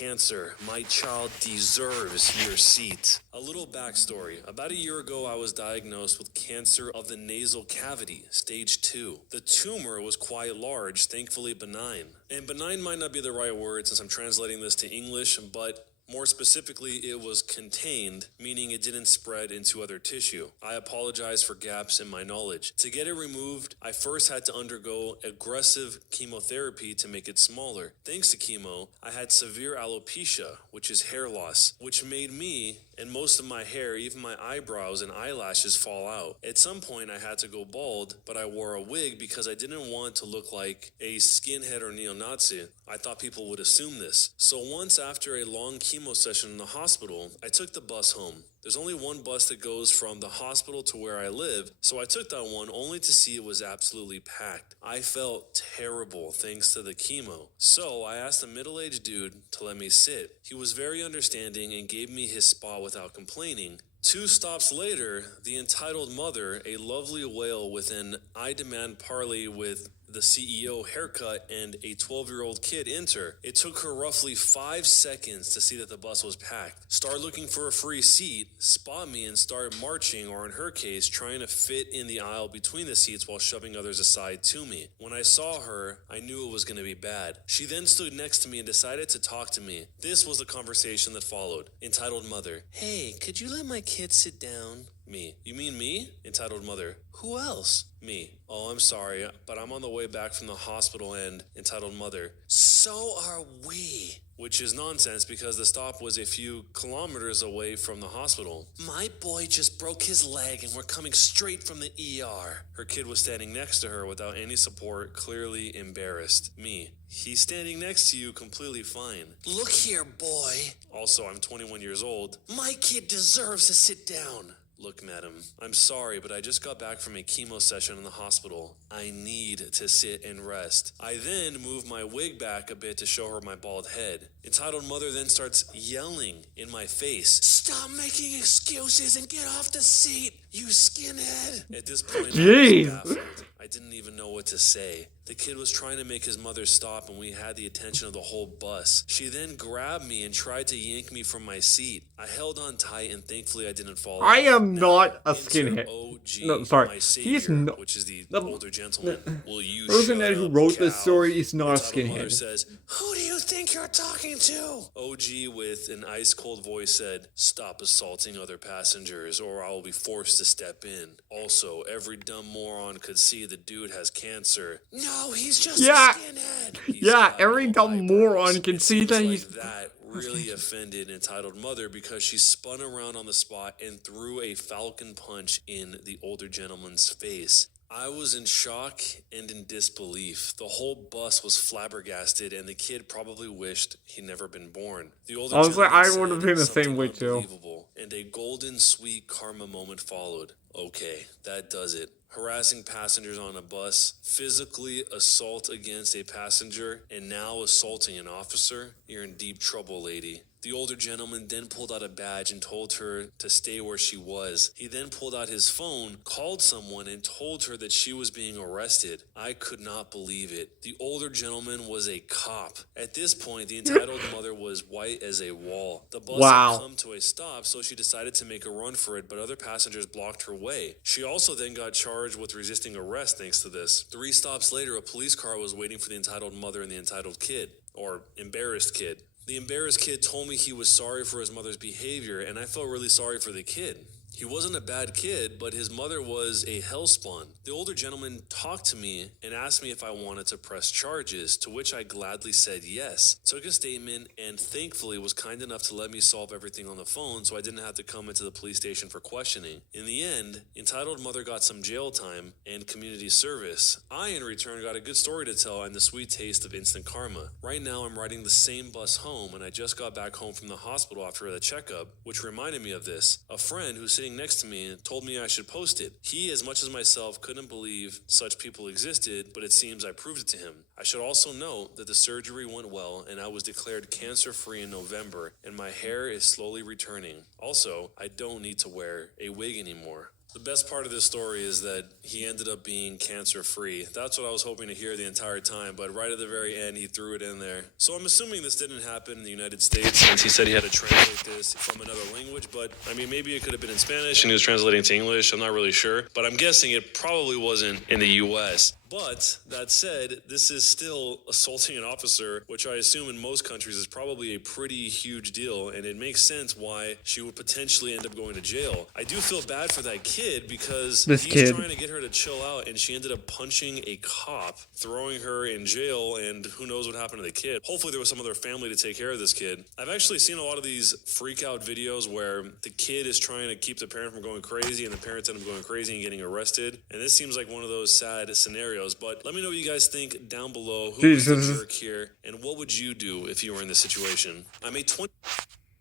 cancer. My child deserves your seat. A little backstory. About a year ago, I was diagnosed with cancer of the nasal cavity, stage 2. The tumor was quite large, thankfully benign. And benign might not be the right word since I'm translating this to English, but more specifically, it was contained, meaning it didn't spread into other tissue. I apologize for gaps in my knowledge. To get it removed, I first had to undergo aggressive chemotherapy to make it smaller. Thanks to chemo, I had severe alopecia, which is hair loss, which made me and most of my hair, even my eyebrows and eyelashes, fall out. At some point, I had to go bald, but I wore a wig because I didn't want to look like a skinhead or neo-Nazi. I thought people would assume this. So once after a long chemo session in the hospital, I took the bus home. There's only one bus that goes from the hospital to where I live, so I took that one only to see it was absolutely packed. I felt terrible thanks to the chemo. So I asked a middle-aged dude to let me sit. He was very understanding and gave me his spot without complaining. 2 stops later, the entitled mother, a lovely whale with an I demand parley with the CEO haircut and a 12-year-old kid enter. It took her roughly 5 seconds to see that the bus was packed, start looking for a free seat, spot me and start marching, or in her case, trying to fit in the aisle between the seats while shoving others aside to me. When I saw her, I knew it was going to be bad. She then stood next to me and decided to talk to me. This was the conversation that followed. Entitled mother: "Hey, could you let my kid sit down?" Me: "You mean me?" Entitled mother: "Who else?" Me: "Oh, I'm sorry, but I'm on the way back from the hospital and..." Entitled mother: "So are we." Which is nonsense because the stop was a few kilometers away from the hospital. "My boy just broke his leg and we're coming straight from the ER." Her kid was standing next to her without any support, clearly embarrassed. Me: "He's standing next to you completely fine." "Look here, boy." Also, I'm 21 years old. "My kid deserves to sit down." "Look, madam, I'm sorry, but I just got back from a chemo session in the hospital. I need to sit and rest." I then move my wig back a bit to show her my bald head. Entitled mother then starts yelling in my face, "Stop making excuses and get off the seat, you skinhead." At this point, Jeez. I was baffled. I didn't even know what to say. The kid was trying to make his mother stop and we had the attention of the whole bus. She then grabbed me and tried to yank me from my seat. I held on tight and thankfully I didn't fall I off. am Now, not a insert skinhead. OG, No, sorry. my He is savior, not. which is the The older gentleman. "Will you person shut who up, wrote cow?" this story is not a Entitled mother skinhead. says, "Who do you think you're talking to?" OG with an ice-cold voice said, "Stop assaulting other passengers or I will be forced to step in. Also, every dumb moron could see the dude has cancer." "No, he's just Yeah. a skinhead." "He's Yeah, got every no dumb eyebrows." moron can It see seems that like he's... that really offended entitled mother because she spun around on the spot and threw a falcon punch in the older gentleman's face. I was in shock and in disbelief. The whole bus was flabbergasted and the kid probably wished he'd never been born. The older Honestly, gentleman I would have said been the something same way too. unbelievable, and a golden sweet karma moment followed. Okay, that does it. Harassing passengers on a bus, physically assault against a passenger, and now assaulting an officer? You're in deep trouble, lady. The older gentleman then pulled out a badge and told her to stay where she was. He then pulled out his phone, called someone, and told her that she was being arrested. I could not believe it. The older gentleman was a cop. At this point, the entitled mother was white as a wall. The bus Wow. had come to a stop, so she decided to make a run for it, but other passengers blocked her way. She also then got charged with resisting arrest thanks to this. 3 stops later, a police car was waiting for the entitled mother and the entitled kid, or embarrassed kid. The embarrassed kid told me he was sorry for his mother's behavior, and I felt really sorry for the kid. He wasn't a bad kid, but his mother was a hellspawn. The older gentleman talked to me and asked me if I wanted to press charges, to which I gladly said yes. Took a statement and thankfully was kind enough to let me solve everything on the phone so I didn't have to come into the police station for questioning. In the end, entitled mother got some jail time and community service. I, in return, got a good story to tell and the sweet taste of instant karma. Right now, I'm riding the same bus home and I just got back home from the hospital after the checkup, which reminded me of this. A friend who's sitting next to me told me I should post it. He, as much as myself, couldn't believe such people existed, but it seems I proved it to him. I should also note that the surgery went well and I was declared cancer-free in November and my hair is slowly returning. Also, I don't need to wear a wig anymore. The best part of this story is that he ended up being cancer-free. That's what I was hoping to hear the entire time, but right at the very end, he threw it in there. So I'm assuming this didn't happen in the United States, since he said he had to translate this from another language, but I mean, maybe it could have been in Spanish and he was translating to English. I'm not really sure, but I'm guessing it probably wasn't in the U.S. But that said, this is still assaulting an officer, which I assume in most countries is probably a pretty huge deal, and it makes sense why she would potentially end up going to jail. I do feel bad for that kid because he's trying to get her to chill out, and she ended up punching a cop, throwing her in jail, and who knows what happened to the kid. Hopefully there was some other family to take care of this kid. I've actually seen a lot of these freak out videos where the kid is trying to keep the parent from going crazy, and the parents end up going crazy and getting arrested, and this seems like one of those sad scenarios. But let me know what you guys think down below. Who is the jerk here, and what would you do if you were in this situation? I'm a 20